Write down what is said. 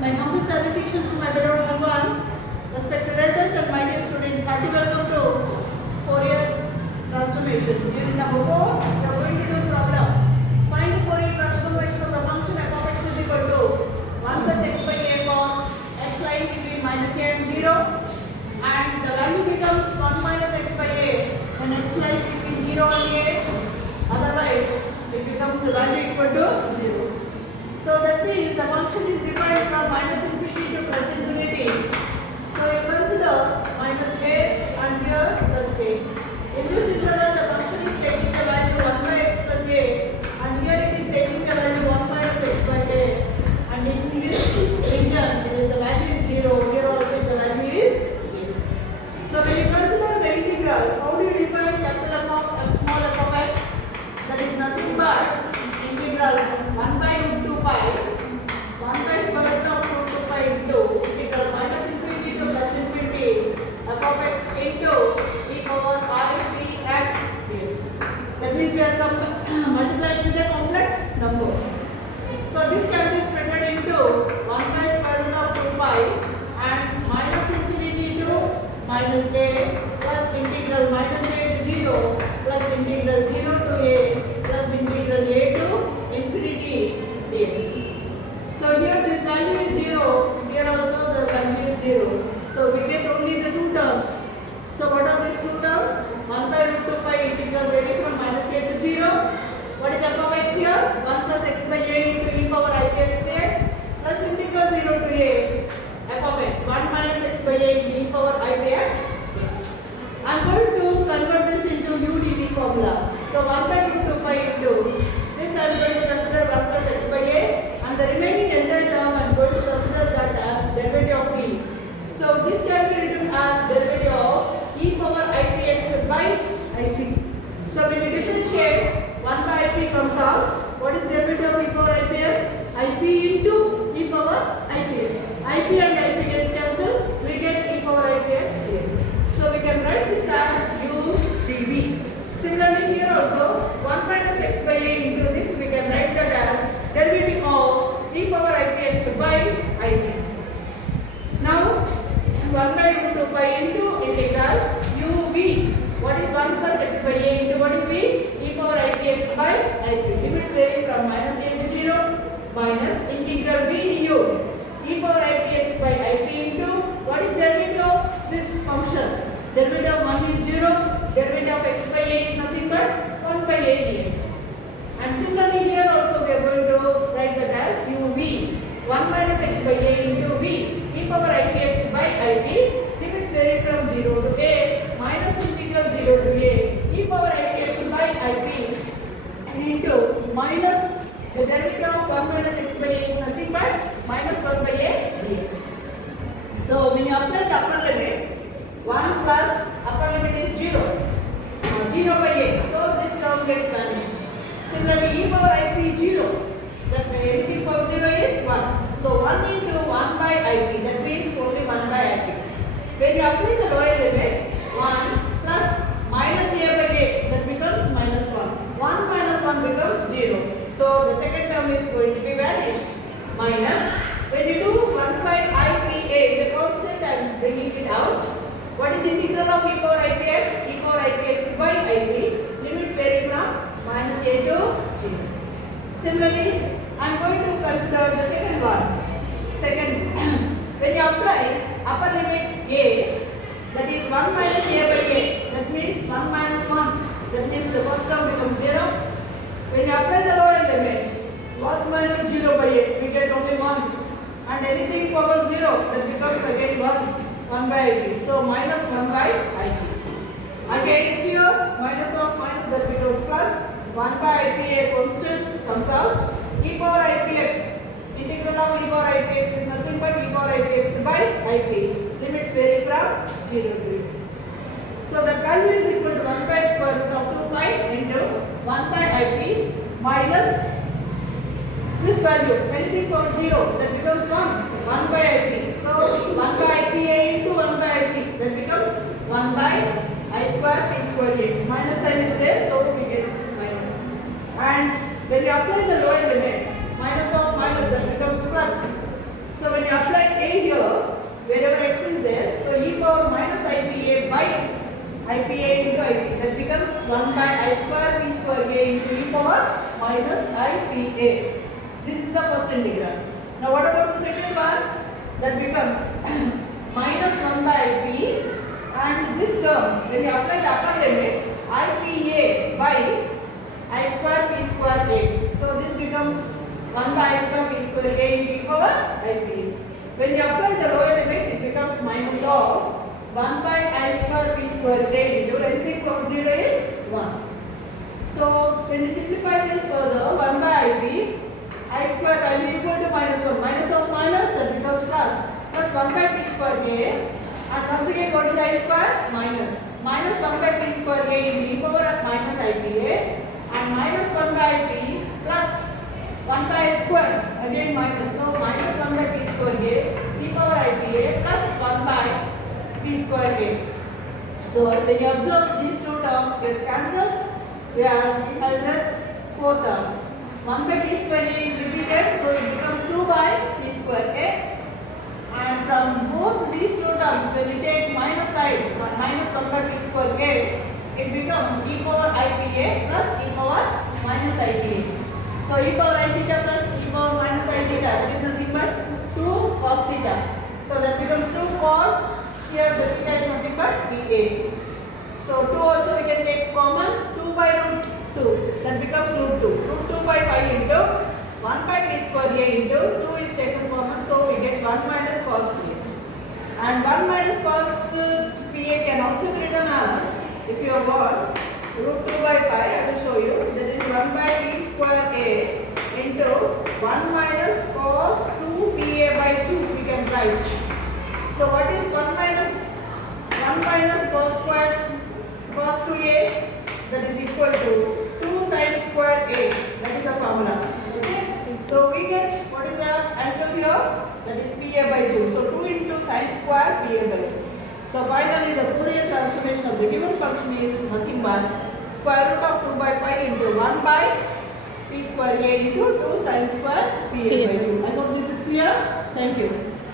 My humble salutations to my beloved Bhagwan, respected elders and my dear students. Hearty welcome to Fourier transformations. Unit number 4, we are going to do problem. Find the Fourier transformation of the function f of x is equal to 1 plus x by a for x lying between minus a and 0, and the value becomes 1 minus x by a when x lies between 0 and a. Otherwise, it becomes the value equal to 0. So that means the function is defined from minus infinity to plus infinity. So you consider minus a and here plus a. In this interval, the function is taking the value 1 by x plus a, and here it is taking the value 1 minus x by a. And in this region, it is the value is 0. Here also the value is 0. So when you consider the integral, how do you define capital F of f small f of x? That is nothing but integral 1 by root 2 pi 1 by square root of root 2 pi into integral minus infinity to plus infinity f of x into e power I p x dx. That means we are multiplying with a complex number. So this can be spread into 1 by square root of 2 pi and minus infinity to minus a plus integral minus a to 0 plus integral 0 to a plus integral a to infinity dx. So here this value is 0, here also the value is 0. So we get only the two terms. So what are these two terms? 1 by root 2 pi integral vary from minus a to 0. What is f of x here? 1 plus x by a into e power I p x dx plus integral 0 to a f of x 1 minus x by a into e power I p x dx. I am going to convert this into UDP formula. So 1 by root 2 pi into this I am going to consider 1 plus x by a, and the remaining entire term I am going to consider that as derivative of p. So this can be written as derivative of e power ipx by ip. So when you differentiate, 1 by ip comes out. What is derivative of e power ipx? Ip into e power ipx. Ip and ip gets cancelled, we get e power ipx dx. So we can write this as u dv. Similarly here also 1 minus x by a into this we can write that as derivative of e power ipx by ip. Now 1 by root 2 pi into integral uv. What is 1 plus x by a into what is v? E power ipx by ip. Limits vary from minus a to 0 minus integral v du. E power ipx by ip into what is derivative of this function? Derivative of 1 is 0. Derivative of x by a is nothing but 1 by a dx. And similarly here also we are going to write that as uv. 1 minus x by a into v. E power ipx by ip. Limits vary from 0 to a minus integral 0 to a. E power ipx by ip into minus the derivative of 1 minus x by a is nothing but minus 1 by a dx. So when you apply the upper limit, 1 plus upper limit is 0. 0 by a. So this term gets vanished. Similarly, e power ip 0. That anything power 0 is 1. So 1 into 1 by ip. That means only 1 by ip. When you apply the lower limit, 1 plus minus a by a. That becomes minus 1. 1 minus 1 becomes 0. So the second term is going to be vanished. Minus. When you do 1 by ipa, the constant I am bringing it out. What is integral of e power ipx? E power ipx by ip. Limits vary from minus a to 0. Similarly, I am going to consider the second one. Second, when you apply upper limit a, that is 1 minus a by a. That means 1 minus 1. That means the first term becomes 0. When you apply the lower limit, 1 minus 0 by a, we get only 1. And anything power 0, that becomes again 1 by ip. So minus 1 by ip. Again here minus of minus that becomes plus 1 by ipa constant comes out. E power ipx. Integral of e power ipx is nothing but e power ipx by ip. Limits vary from 0 to 0. So the value is equal to 1 by square root of 2 pi into 1 by ip minus this value, anything power 0, that becomes 1 by ip. So 1 by ipa into 1 by ip, that becomes 1 by I square p square a. Minus sign is there, so we get minus. And when you apply the lower limit, minus of minus, that becomes plus. So when you IPA into IP. That becomes 1 by I square P square A into e power minus IPA. This is the first integral. Now what about the second one? That becomes minus 1 by IP, and this term, when you apply the upper limit, IPA by I square P square A. So this becomes 1 by I square P square A into e power IPA. When you apply the lower limit, it becomes minus of 1 by I square P square A into anything from 0 is 1. So when you simplify this further, 1 by IP, I square value equal to minus 1. Minus of minus, that becomes plus. Plus 1 by P square A. And once again, what is I square? Minus. Minus 1 by P square A into e power of minus IPA. And minus 1 by IP plus 1 by I square. Again minus. So minus 1 by P square A e power IPA plus 1 by P square A. So when you observe these two terms gets cancelled, we are left with 4 terms. 1 by P square A is repeated, so it becomes 2 by P square A. And from both these two terms, when you take minus side, minus 1 by P square A, it becomes e power IPA plus e power minus IPA. So e power I theta plus e power minus I theta, that is nothing but 2 cos theta. So that becomes 2 cos. Here the theta is nothing but PA. So 2 also we can take common, 2 by root 2, that becomes root 2. Root 2 by pi into 1 by P square A into 2 is taken common, so we get 1 minus cos PA. And 1 minus cos PA can also be written as, if you want, root 2 by pi, I will show you, that is 1 by P square A into 1 minus cos 2 PA by 2 we can write. So what is 1 minus cos square cos 2A, that is equal to 2 sin square A, that is the formula. Okay? So we get what is the angle here, that is PA by 2. So 2 into sin square PA by 2. So finally the Fourier transformation of the given function is nothing but square root of 2 by pi into 1 by P square A into 2 sin square PA by 2. I hope this is clear. Thank you.